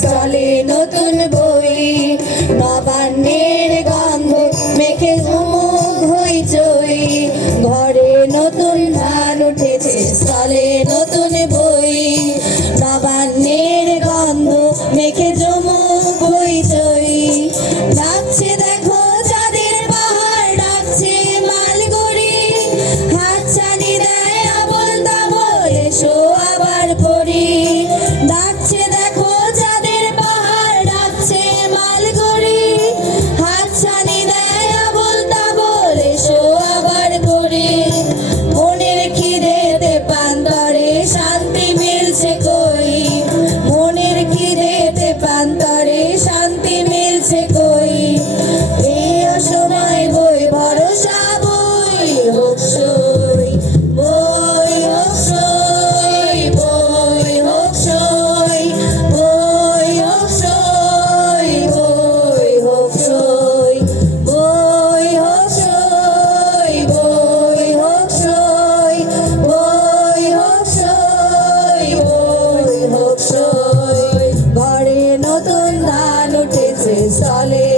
স্থলে নতুন বই, নবান্নের গন্ধ মেখে ঝুমুক হইচই। ঘরে নতুন ধান উঠেছে, স্থলে নতুন বই, নবান্নের গন্ধ মেখে ঝুমুক হইচই। ডাকছে দেখো চাঁদের পাহাড়, ডাকছে মালগুড়ি, হাতছানি দেয় আবল তাবল, এসো আবার পড়ি। ডাকছে দেখো চাঁদের পাহাড়, ডাকছে মালগুড়ি, হাতছানি দেয় আবল তাবল, এসো আবার পড়ি। মনের খিদেতে প্রান্তরে শান্তি মিলছে কই, মনের খিদেতে প্রান্তরে শান্তি মিলছে কই। এই অসময় বই ভরসা বই হোক সই, বই হোক সই, বই হোক সই, বই হোক সই, বই হোক সই, বই হোক সই, বই হোক সই, বই হোক সই, বই হোক সই। ঘরে নতুন ধান উঠেছে, স্থলে